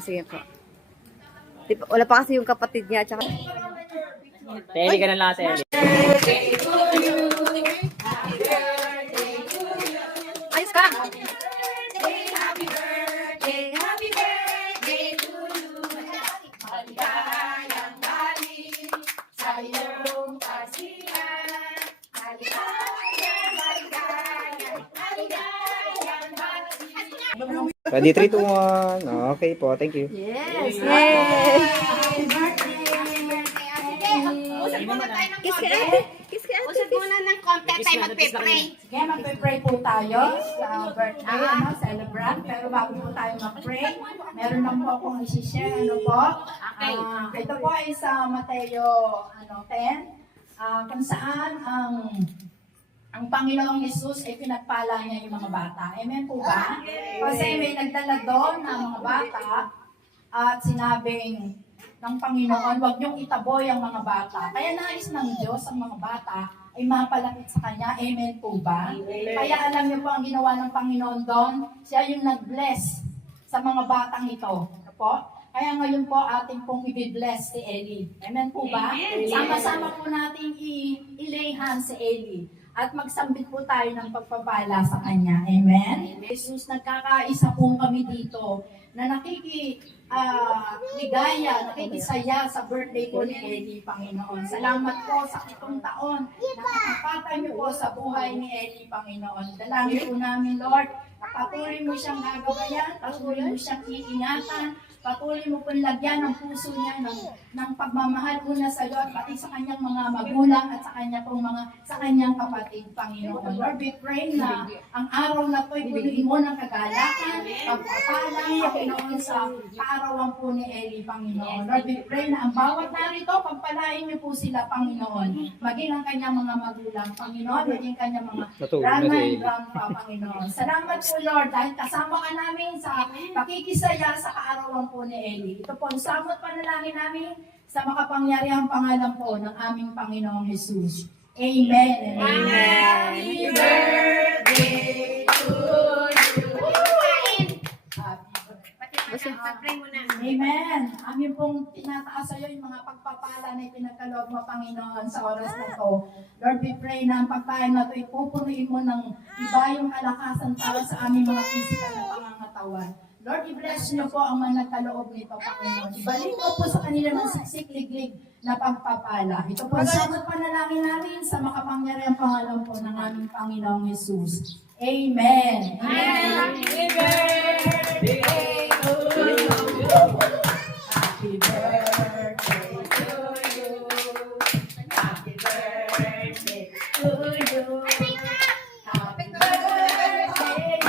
Sige po. Wala pa kasi yung kapatid niya. Tsaka... Teli ka na lang, Teli. Ayos ka! Ready, 3, 2, 1. Okay po, thank you. Yes! Yay! Kiss ka ate! Kiss ka ate! Usap muna ng konti tayo magpe-pray. Sige, magpe-pray po tayo sa birthday, celebrant. Pero bago po tayo mag-pray, meron lang po akong isi-share. Ito po ay sa Mateo 10, kung saan ang Panginoong Jesus ay pinagpala niya yung mga bata. Amen po ba? Kasi may nagdala doon ng mga bata at sinabing ng Panginoon, huwag niyong itaboy ang mga bata. Kaya nais ng Diyos ang mga bata ay mapalapit sa Kanya. Amen po ba? Kaya alam niyo po ang ginawa ng Panginoon doon, siya yung nag-bless sa mga batang ito. Kaya ngayon po ating pong i-bless si Eli. Amen po ba? Sama-sama po natin i-lay hands si Eli. At magsambit po tayo ng pagpapala sa Kanya. Amen? Jesus, nagkakaisa po kami dito na nakikiligaya, nakikisaya sa birthday po ni Eli, Panginoon. Salamat po sa 7 taon na nakakata niyo po sa buhay ni Eli, Panginoon. Dalangin po namin, Lord, na patuloy mo siyang gagabayan, patuloy mo siyang iingatan, patuloy mo pong lagyan ng puso niya ng pagmamahal una sa iyo at pati sa kanyang mga magulang at sa kanyang kapatid, Panginoon. Lord, we pray na ang araw na ito'y punuin mo ng kagalakan, pagpapala, Panginoon, sa kaarawan po ni Eli, Panginoon. Lord, we pray na ang bawat narito, pagpalain niyo po sila, Panginoon. Maging ang kanyang mga magulang, Panginoon, maging kanyang mga grandma and grandpa, Panginoon. Salamat po, Lord, dahil kasama ka namin sa pakikisaya sa kaarawan po ni Eli. Ito po, samot panalangin namin sa makapangyarihang pangalan po ng aming Panginoong Jesus. Amen. Amen. Happy birthday to you. Pag-pray muna. Amen. Amin pong tinataas sa iyo yung mga pagpapala na ipinagkaloob mo, Panginoon, sa oras na ito. Lord, we pray na ang pagkain na ito, ipupuriin mo ng iba yung kalakasan para sa aming mga physical na pangangatawan. Lord, i-bless niyo po ang mga nagkaloob nito, Panginoon. Ibalik mo po sa kanila ng siksik-liglig na pagpapala. Ito po ang sagot panalangin namin sa makapangyarihang pangalan po ng aming Panginoong Jesus. Amen. Amen. Happy birthday to you. Happy birthday to you. Happy birthday to you. Happy birthday to you.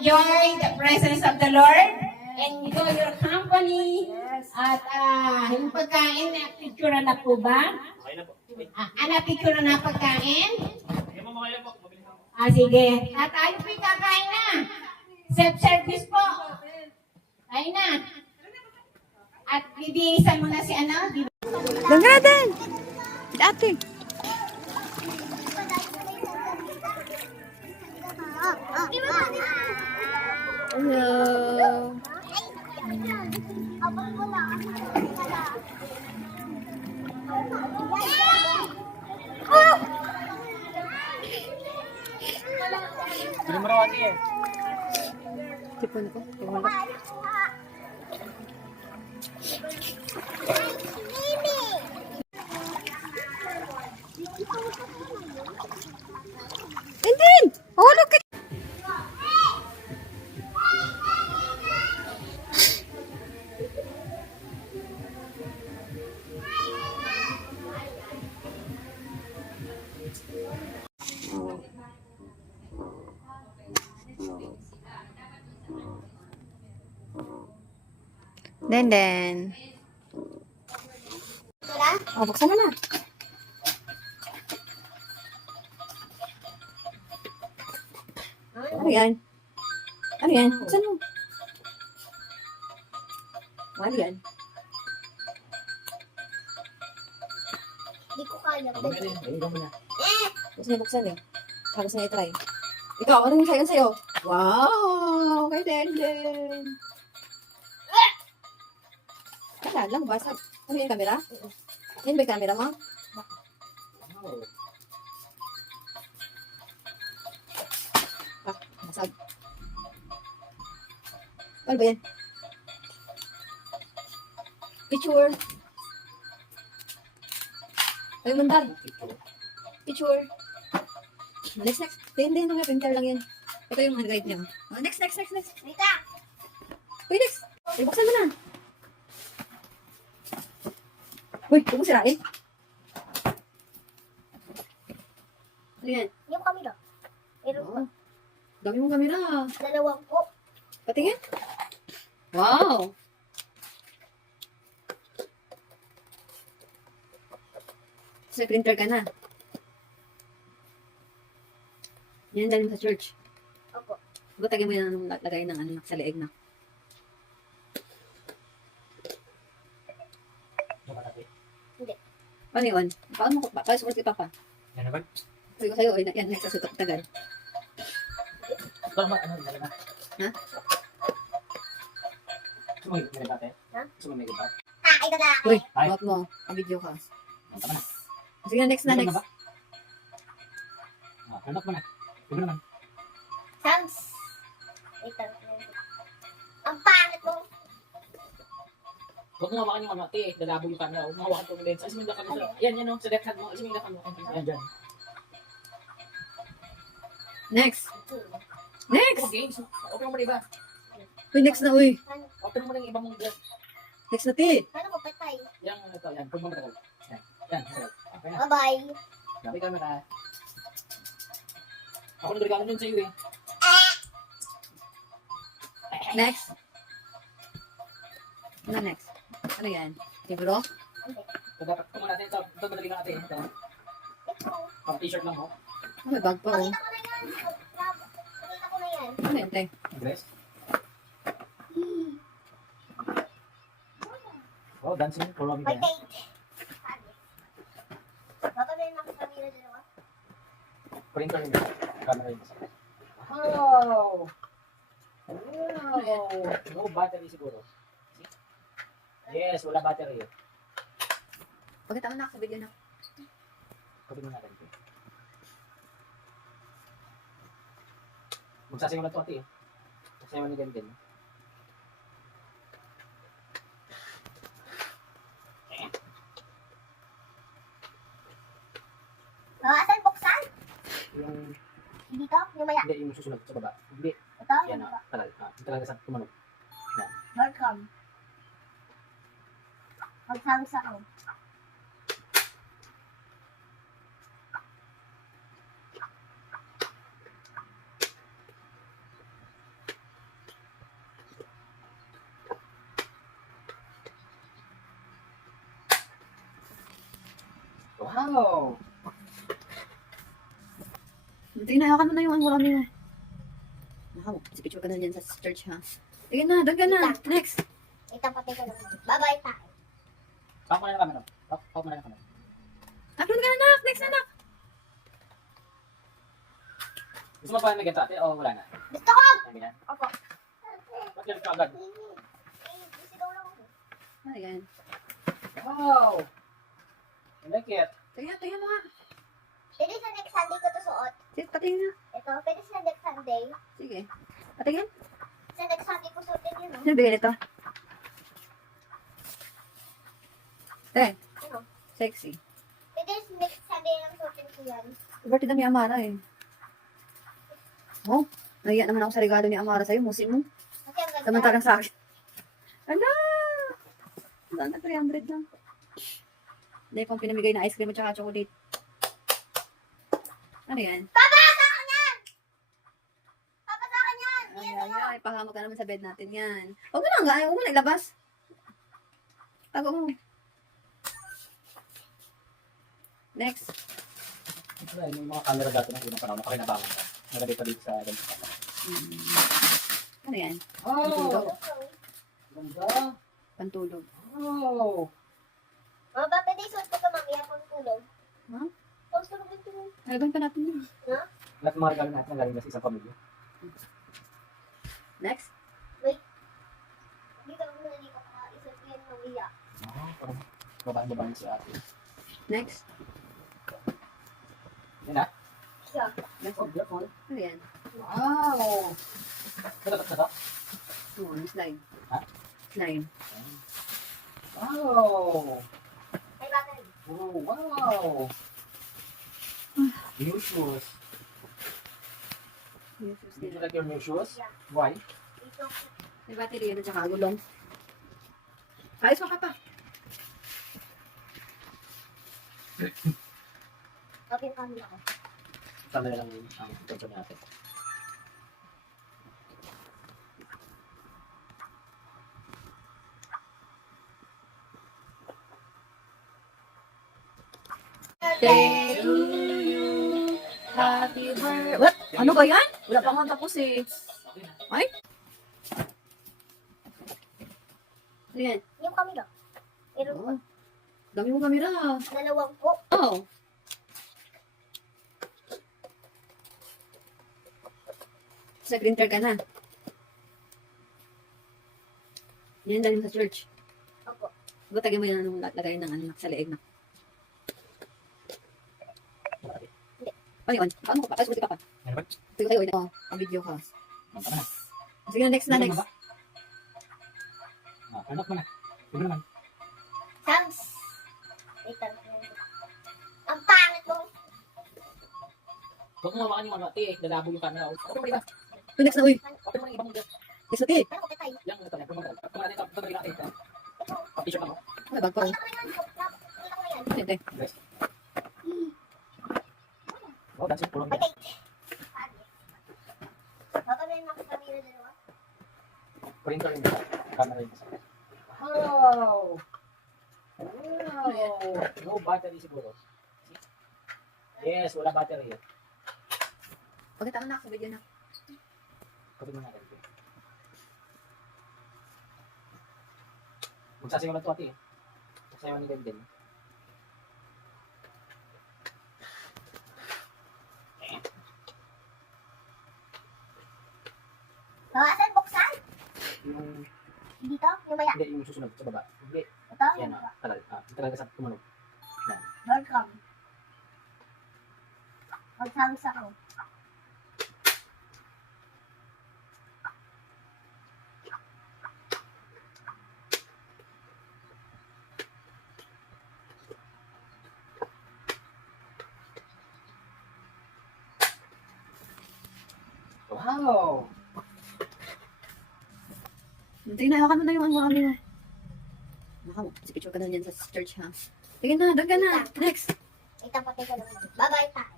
Enjoy the presence of the Lord. Enjoy your company. At yung pagkain, picture na po ba? Picture na pagkain? Sige. At tayo po kakain na. Self-service po. Kain na. At bibihisan mo na si Doon ka natin! Ate! Hello! Sino marawati eh? Tipon ko. Tingnan ko. Tintin! Hulog ka! Then. Oh, buksan mo na. yan? Ano yan? Saan mo? Ano yan? Hindi ko kaya. Gusto niya buksan eh. Tsaka gusto niya i-try. Ikaw, ano yung sa'yo sa'yo? Wow! Kay Denden! Wala lang, basag. Ano yung camera? Yan ba yung camera mo? Ah, basag. Ano ba yan? Picture. Ay, mandar. Picture. Next. Hindi, printer lang yan. Ito yung guide niya. Oh, next. Rita! Uy, next. Ay, buksan mo na. Uy, huwag mo sirain. Ano yan? Yung camera. Meron Oh, dami mong camera. dalawang po. Patingin. Wow. So, printer ka na. Yan dali mo sa church. Opo. Butagin mo yan ang lagay ng ano sa leeg na. Hindi. Paano yun? Paano mo? Paano sumunod kay Papa? Yan naman. Sabi ko sa'yo, yan, nagsasutok tagal. Ito naman, ano, dali na. Ha? Sumagig mo dati? Ha? Sumagig ba? Ah, ito na. Uy, Ay. huwag mo. Ang-video ka. Tama na. Sige na, next. Turn off mo na. Tignan naman. Sounds. Wait lang. Ang pangit mo. Huwag mo hawakan yung ano, ate. Lalabo yung camera. Huwag mo hawakan itong lens. Alis mo yung camera. Yan, yan, sa left hand mo. Alis mo yung camera. Yan, dyan. Next. Next! Okay, so, open mo na iba. Uy, next na, uy. Open mo na yung iba mong vlog. Next na, ti. Paano ko patay? Yan, ito, yan. Pag mo matagal. Yan, yan. Okay na. Bye-bye. Gabi camera. Ako nagregalo dun sa'yo eh. Next. Ano next? Ano yan? Libro? So, dapat ito muna natin. Ito, madali lang natin. Ito. Pang t-shirt lang, oh. Oh, may bag pa, oh. Pakita ko na yan. Pakita ko na yan. Ano yan, te? Dress. Oh, dancing for Robbie May Bell. date. Baka meron ako kanina dalawa. Printer yun. Camera yun. Wow! Wow! No battery siguro. Yes, wala battery yun. Pagkita mo na sa video na. Kapit mo natin. Magsasayaw na ito ate eh. Magsasayaw ni Gandel. Asan buksan? Yung, Dito? Yung maya. hindi, yung susunod sa baba. Hindi, Ito? yan ah. Talaga sa tumanog. Welcome. Mag-thanks ako. Wow! Tingnan, hawakan mo na yung ang marami mo. Nakaw, si picture ka na dyan sa church, ha? Tingnan na, doon ka na. Next. Itang patay ko lang. Bye-bye pa. Pako mo na yung camera. Pako mo na yung camera. Upload ka na, nak. Next na, nak. Gusto mo pa may ganito ate o wala na? Gusto ko! Yan, ganyan. Opo. Ba't ganito ka agad? Isigaw lang ako. Ano yan? Wow! I like it. Tingnan mo nga. Pwede sa next Sunday ko to suot. Sige, patingin na. Ito, pwede sa next Sunday. Sige. Patingin. Sa next Sunday ko suotin yun, no? Sino bigyan ito? Eh, Ano? sexy. Pwede sa next Sunday lang suotin ko yan. Birthday na ni Amara eh. Oh, nahiya naman ako sa regalo ni Amara sa'yo. Musin mo. Kasi ang ganda. Samantalang sa akin. Ala! Saan na 300 lang? Hindi pang pinamigay na ice cream at saka chocolate. Ano yan? Papa, sa akin yan! Papa, sa akin yan! Ay, pahamag ka naman sa bed natin yan. Huwag mo na nga, huwag mo na ilabas. Tago mo. Next. Ito yung mga camera dati ng unang panahon. Nakakinabangan ka. Nalagay pa dito sa ganito. Ano yan? Oh! Ganda. Pantulog. Oh! Mga ba, pwede isuot ko ito mamaya pang tulog? Ha? Pang tulog din tulog. Halagan pa natin yun. Lahat ng mga regalo natin galing na sa isang pamilya. Next. Dito ako muna dito para isuot ko yan mamaya. Parang babae si ate. Next. Yan na. Siya. Next. Oh, beautiful. Ano yan? Wow! Ito. Oh, slime. Ha? Slime. Wow! May battery. Oh, wow! New shoes. Yes, yes, Did you yes. like your new shoes? Yeah. Why? Dito. May battery yun at saka gulong. Ayos mo ka pa. Okay, yung camera ko. Sama na lang ang attention natin. Day to you. Happy birthday. What? Ano ba yan? Wala pa akong tapos eh. Ay? Ano yan? Yung camera. Meron Oh. Dami mo kamera. dalawang po. Oh. Sa printer ka na. Yan dali mo sa church. Opo. Butagin mo yan anong lagay ng ano sa leeg na. Ano yun? Paano ko pa? Tapos buti ka pa. Ano ba? Sige kayo, ang video ka. Ano na? Sige na, next na, next. Anak mo na. Ano naman? Thanks. Wait lang. Ang pangit mo. Huwag mo mawakan yung ano, ate. Lalabo yung camera. Okay mo iba. So, next na, uy. Okay mo na ibang mundo. Next, okay. Ano ko patay? Yan, ito. Yan, pumunta. Pag natin ito, pag natin ito. Pag-t-shirt ako. Ano, bag pa. Pakita ko yan. Pakita ko yan. Hindi. Guys. Oh, that's it. Pulong May yan. tape. Baka may nakapamira dalawa. Printer yung camera yung wow! Wow! No battery siguro. Yes, wala battery yun. Pagkita na sa video na. Kapit mo natin. Magsasayaw na ito ate. Magsasayaw ni Denden. Bawasan, buksan. Yung, Dito, yung maya. hindi, yung susunod sa baba. Hindi, Ito, yan yung na. Tagal. Tagal ka sa tumanog. welcome. Mag-thanks ako. Wow! Tingnan, hawakan mo na yung ano kami mo. Baka si picture ka na yan sa church ha. Sige na, doon ka na. Next. Wait lang, patay ko lang. Bye-bye tayo.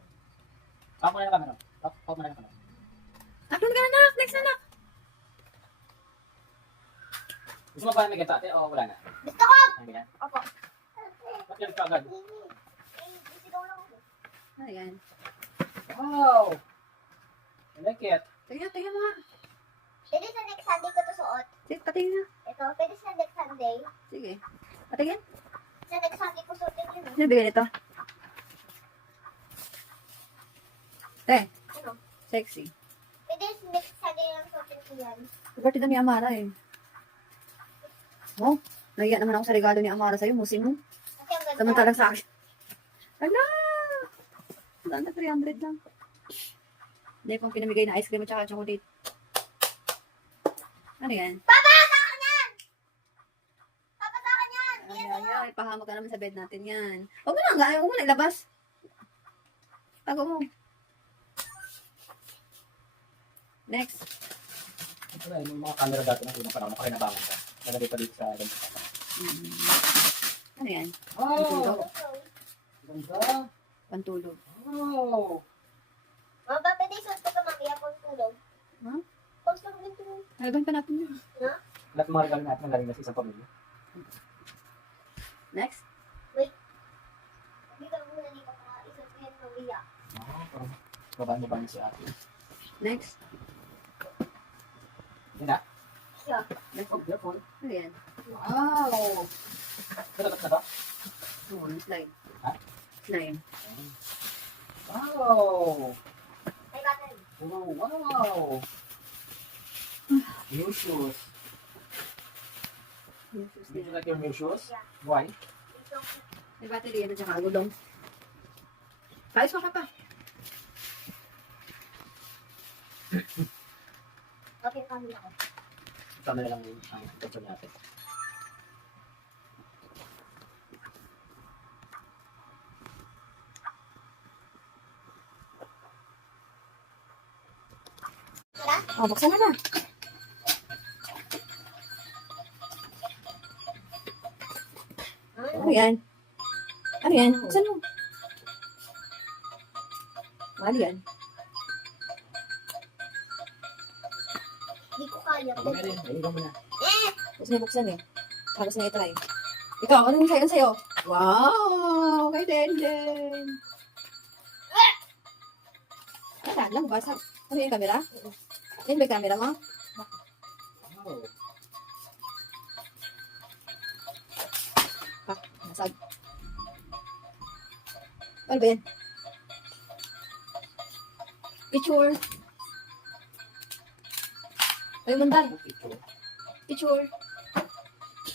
Off mo na yung camera. Off mo na yung camera. Doon ka na, nak. Next na, nak. Gusto mo ba may ganito ate o wala na? Gusto ko! Ang ganyan? Opo. Ba't yan ka agad? Isigaw lang ako. Ano yan? Wow! I like it. Tingnan mo nga. Pwede sa next Sunday ko to suot. Sige, patingin na. Ito, pwede sa next Sunday. Sige. Patingin. Sa next Sunday ko suotin yun. Sino bigyan ito? Ano? Sexy. Pwede sa next Sunday lang suotin ko yan. Birthday na ni Amara eh. Oh, nahiya naman ako sa regalo ni Amara sa'yo. Musin mo. Kasi ang ganda. Samantalang sa akin. Ala! Wala na 300 lang. Hindi pang pinamigay na ice cream at saka chocolate. Ano yan? Papa! Sa akin yan! Papa, sa akin yan! Ay, ay, ay. Pahamag ka naman sa bed natin yan. Huwag mo na nga. Huwag mo na ilabas. Tago mo. Next. Wala, yung mga camera dati ng unang panahon, nakakinabangan ka. Nalagay pa dito sa ganito. Ano yan? Oh! Ganda! Pantulog. Wow! Mga ba, pwede isuot ko ito mamaya pang tulog? Ha? Pang tulog din tulog. Halagan pa natin yun. Lahat ng mga regalo natin galing na sa isang pamilya. Next. Dito ako muna dito para isuot ko yan mamaya. Parang babae si ate. Next. Hindi. Ano yan? Wow! Natapos na ba? Oo, slime. Ha? Slime. Wow! May battery. Oh, wow! New shoes. Did you like your new shoes? Yeah. Why? May battery yan at saka gulong. Ayos mo ka pa. Okay, kami ako. Tama na lang ang picture natin. Oh, buksan na ba? Ano yan? Ano yan? Buksan mo. Ano yan? Hindi ko kaya. Pag meron, ayun mo na. Gusto niya buksan eh. Saka gusto niya i-try. Ikaw, anong sa'yo sa'yo? Wow! Kay Denden! Ano lang, basa. Ano yung camera? Yan ba yung camera mo? Wow! Ha? Nasag. Ano ba yan? Picture. Ay, mandal. Picture. Picture.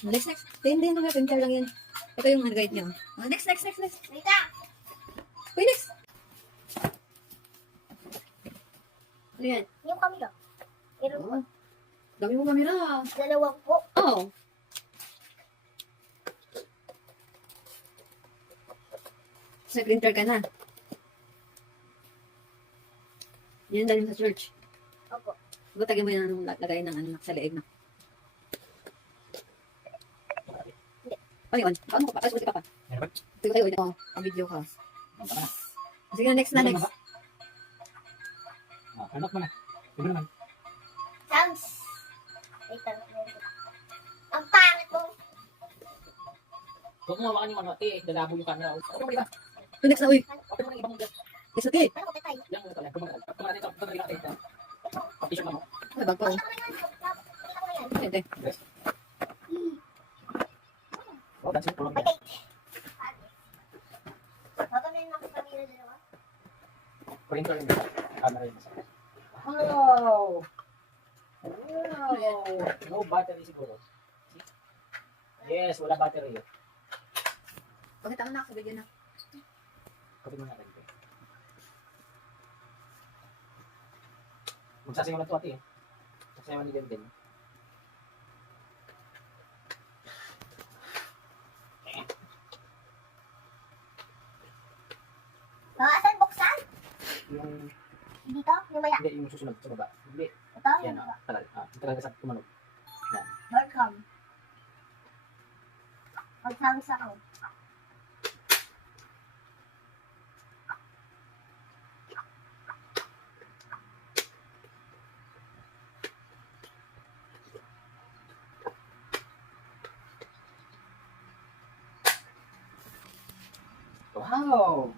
Next. Hindi, printer lang yan. Ito yung guide niyo. Oh, next. Wait lang. Uy, next. Ano yan? Yung camera. Meron po. Oh, dami mo camera. Dalawang po. Oh. Sa printer ka na. Yan dali mo sa church. Opo. Butagin mo yan ang lagay ng ano sa leeg na. Ano yun? Paano ko pa? Ay, sulit ka pa. Meron ba? Ito kayo, ito. Ang video ka. Tama na. Sige na, next. Anak mo na. Iba naman. Sounds. Wait lang. Ang pangit mo. Huwag mo hawakan yung ano, ate. Lalabo yung camera. Okay mo, di ba? Yung next na, uy. Okay mo na ibang mundo. It's okay. Ano ko patay? Yan mo pala. Kumain ito. Kumain ito. Pati siya mo. Ay, bag pa, oh. Hindi. Yes. Oh, that's it. Tulog na. Baka may nakapamila dalawa. Printer yung camera yung masakit. Wow! Wow! No battery siguro. Yes, wala battery yun. Pakita mo na, sa video na. Kapit mo natin ito. Magsasayaw na ito ate eh. Magsasayaw ni Denden. Saan buksan? Yung, Dito? Yung maya. hindi, yung susunod sa baba. Hindi, Ito? yan ah. Talaga sa tumanog. Welcome. Mag-sounds ako. Wow!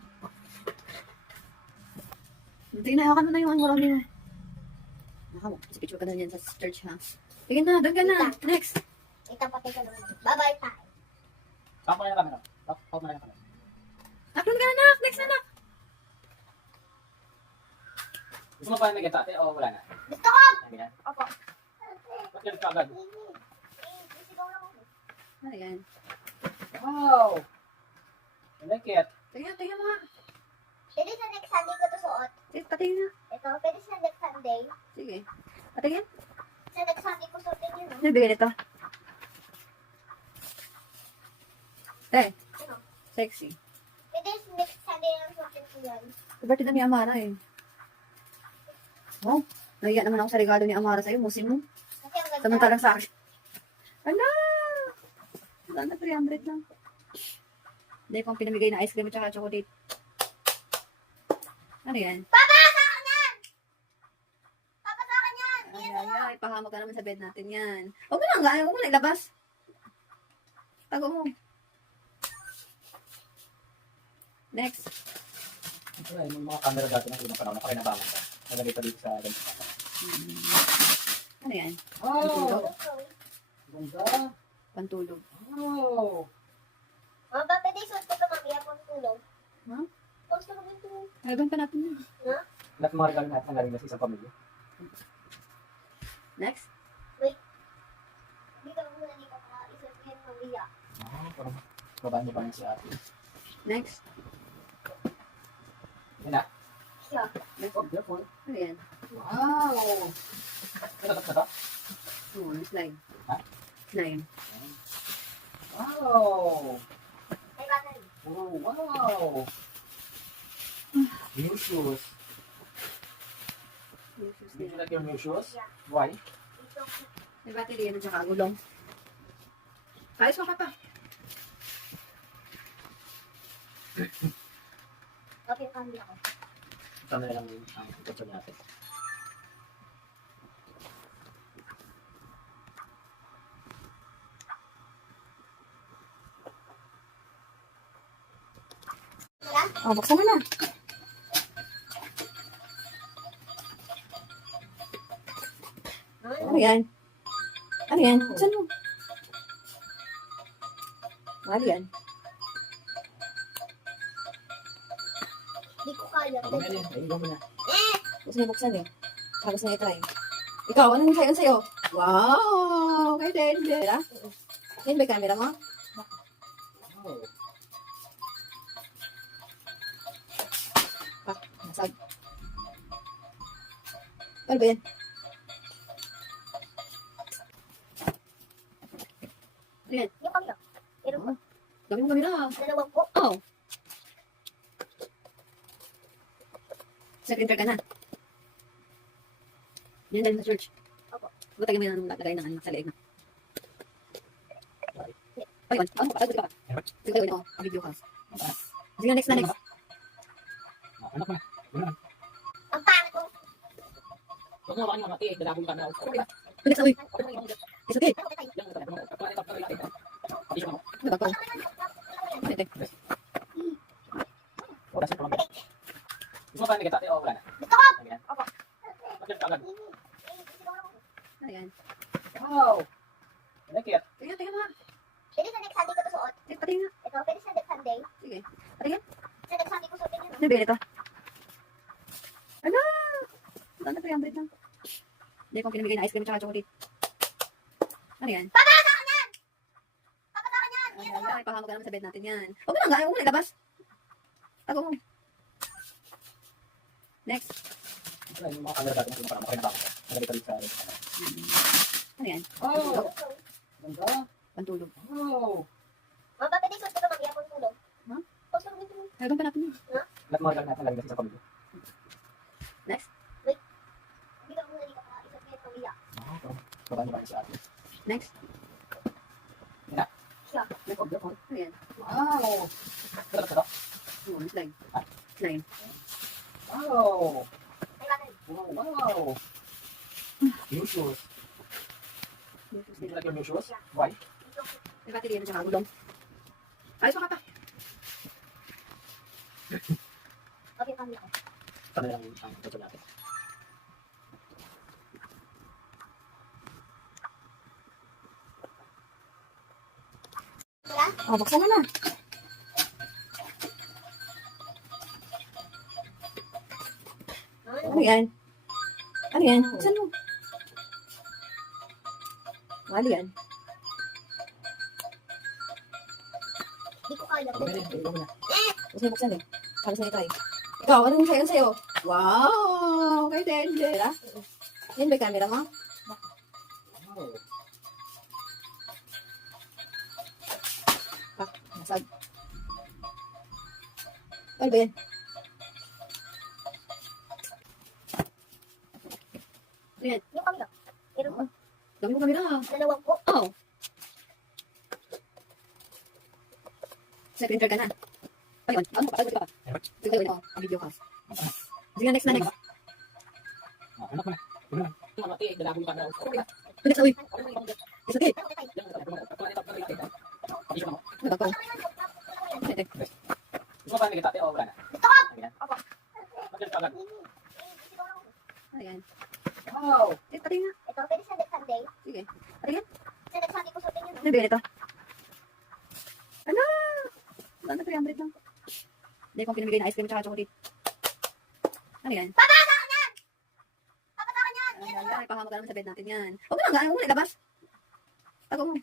Tingnan, hawakan mo na yung ano marami mo. Nakaw, sa picture ka na yan sa church, ha? Tingnan na, doon ka na. Next. Itang patay ka naman. Bye-bye tayo. Stop mo na yung camera. Stop mo na yung camera. Upload ka na, nak. Next na, nak. Gusto mo pa may gata ate o wala na? Gusto ko! Yan, ganyan. Opo. Ba't ganun ka agad? Sigaw lang ako. Ano yan? Wow! I like it. Tingnan mo nga. Pwede sa next Sunday ko to suot. Patingin na. Ito, pwede sa next Sunday. Sige. Patingin. Sa next Sunday ko suotin yun. Ano bigyan ito? Ano? Sexy. Pwede sa next Sunday lang suotin ko yan. Birthday na ni Amara eh. Wow. Nahiya naman ako sa regalo ni Amara sa'yo. Musin mo. Kasi ang ganda. Samantalang sa akin. Ala! Wala na 300 lang. Hindi pang pinamigay na ice cream at saka chocolate. Ano yan? Papa, sa akin yan! Papa, sa akin yan! Ay, pahamak ka naman sa bed natin yan. Huwag mo na nga. Huwag mo na ilabas. Tago mo. Next. Yung mga camera dati ng unang panahon, nakakinabangan ka. Nalagay pa dito sa ganito. Ano yan? Oh! Ganda. Pantulog. Oh! Mama, pwede isuot ko ito mamaya pang tulog. Ha? Pang tulog yung tulog. Halagan pa natin yun. Lahat mga regalo natin galing na sa isang pamilya. Next. Dito ko muna dito para isuot ko yung mamaya. Parang babaan mo pa rin si ate. Next. Yan na. Siya. Next. Oh, beautiful. Ano yan? Wow! Ito, ito, ito. Oo, slime. Ha? Slime. Wow! Ay, battery. Oh, wow! New shoes. Yung shoes Did you nila. like your new shoes? Yeah. Why? Dito. May battery yan at saka gulong. Ayos mo pa. Okay, kami ako. Ito na lang ang picture natin. Oh, buksan mo na. Ano yan? Ano yan? Buksan mo. Ano yan? Di ko kaya. Ako na yan. Ayun mo na. Gusto niya buksan eh. Saka gusto niya i-try. Ikaw, anong sa'yo sa'yo? Wow! Kay Dende. Yan ba yung camera mo? Oh. Nasag. Ano ba yan? Ano yan? Yung kami ako. Pero Dami mo camera. dalawang po. Oh. Sa printer ka na. Yan dahil sa church. Opo. Batagin mo yung lagay ng ano sa leeg na. Paliwan. Ano pa? Pagod ka pa. Sige tayo mo. Video ka. Sige next na next. Anak mo na. Ang pangit ko. Huwag mo hawakan yung mati. Dalabong ka na. Next na uy. It's okay. Diba ko? Ito. Gusto mo ba nagkita? O wala na? Gusto ko. Ayan. Bakit ka agad? Ayan. Wow! I like it. Tingnan, tingnan mo. Pwede sa next Sunday ko ito suot. Patingin nga. Ito, pwede sa next Sunday. Sige. Patingin. Sa next Sunday ko suotin yun. Ano ba ito? Ano? Saan na 300 lang? Hindi kong pinamigay na ice cream at chocolate. Ano yan? Papasok yan! Papasok yan! Ay, pahamag ka naman sa bed natin yan. Huwag mo na nga, huwag mo na ilabas. Tago mo. Next. Ito na yung mga camera dati na parang makinabang. Nagalit sa akin. Ano yan? Oh! Ganda. Pantulog. Wow! Mama, pwede isuot ko ito mamaya pang tulog. Ha? Pang tulog yung tulog. Halagan pa natin yun. Lahat mga regalo natin galing na sa isang pamilya. Next. Dito ko muna dito para isuot ko yung mamaya. Babaan mo pa rin si ate. Next. Siya. Next. Ano yan? Wow! Ito, ito, ito. Oo, slime. Slime. Wow! Ay, battery. Oh, wow! New shoes. Yung shoes Did you nila. like your new shoes? Why? Dito. May battery yan at saka gulong. Ayos mo pa. Okay, kami ako. Ito na lang ang picture natin. Oh, buksan mo na. Ano yan? Ano yan? Buksan mo. Ano yan? Di ko kaya. Ako na yan. Ayun mo na. Gusto niya buksan eh. Saka gusto niya i-try. Ikaw, anong sa'yo sa'yo? Wow! Kay Dende. Yan ba yung camera mo? Wow! Nasag. Ano ba yan? Ano yan? Yung kami ako. Pero Dami mo camera. dalawang po. Oh. Sa printer ka na. Ayun. Ano pa? Pagod ka pa. Sige tayo mo. Video ka. Sige next na next. Anak mo na. Yung mati. Dalabong ka na. Next na uy. It's okay. Diba ko? Ito. Gusto mo ba nagkita? O wala na? Gusto ko. Ayan. Bakit ka agad? Ayan. Wow! Pati nga. Ito, pwede sa Ano ba ito? Ano? Wala na 300 lang. Hindi kong pinamigay na ice cream at chocolate. Ano yan? Papasok yan! Ay, pahamak ka naman sa bed natin yan. Huwag mo lang, huwag mo ilabas. Tago mo.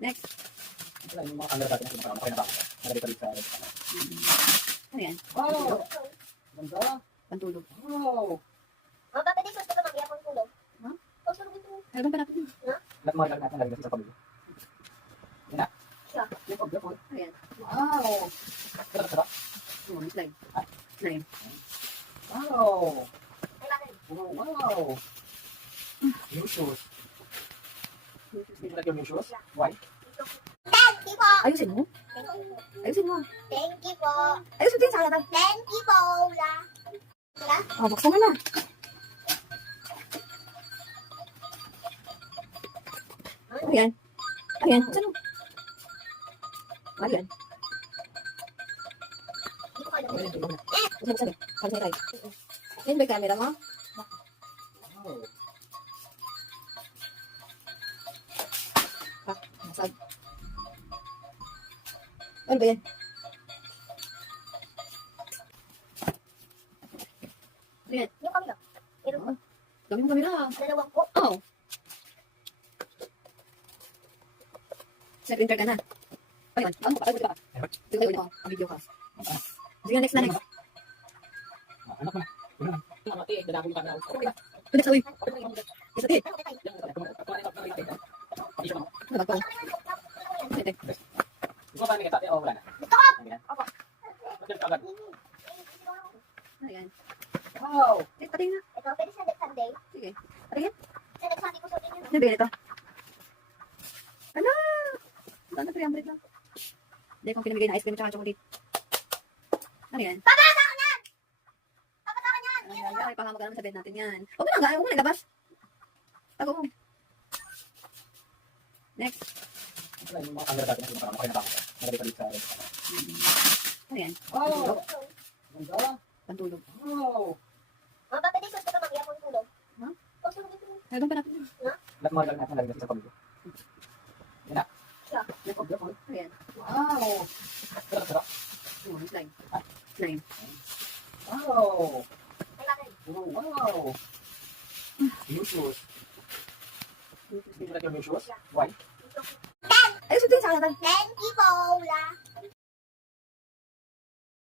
Next. Wala, yung mga camera dati na sinakarama, kaya nabaka. Nalagay pa rin sa... Ano yan? Wow! Ganda! Pantulog. Wow! Oh, Papa, di gusto ko mag-iapon tulog. Huh? Huwag tulog ito. Halagang pa natin yun. Lahat mga natin nalagay sa pamilya. Yan na. Siya. Yapon. Ano yan? Wow! Sarap. Oh, slime. Slime. Wow! Ay, bakit? Wow! New shoes. Dito na yung new shoes. Why? Thank you po. Ayusin mo. Ayusin mo. Thank you po. Ayusin din sa akin. Thank you po. Wala. Wala? Oh, buksan mo na. Ano yan? Ano yan? Buksan mo. Ano yan? Hindi ko alam. Buksan mo. Buksan tayo. Yan ba yung camera mo? Wow! Nasag. Ano ba yan? Ano yan? Yung kamila. Meron po. Dami mo camera. Dalawang po. Oo. Nag-enter ka na. Ano yun? Ano pa? Ano ba? Sige kayo ang video ka. Sige na, next na, next. Anak na. Mati, dadabo yung camera. Next, uy. Isa ti. Ano ba ito? Ito. Gusto ba kita? O wala na? Opo. Agad. Ano yan? Wow! Next, pati na. Ito, pwede sa next Sunday. Sige. Patingin. Sa next Sunday ko suotin yun. Ano ba ito? Ano? Wala na 300 lang. Hindi kong pinamigay na ice cream at chocolate. Ano yan? Papasok yan! Papasok yan! Ay, pahamak ka naman sa bed natin yan. Huwag mo lang, huwag mo ilabas. Tago mo. Next. Wala, yung mga camera dati na sinakarama, kaya nabaka. Nalagay pa rin sa... Ano yan? Wow! Ganda! Pantulog. Wow! Oh, Papa, di gusto ko mag-iapon tulog. Huh? Huwag tulog ito. Halagang pa natin yun. Lahat mga natin nalagay sa pamilya. Yan na. Siya. Yapon. Ano yan? Wow! Sarap. Oh, slime. Slime. Wow! Ay, bakit? Wow! New shoes. Dito na yung new shoes. Why? Ayusin din sa akin. Thank you po. Wala.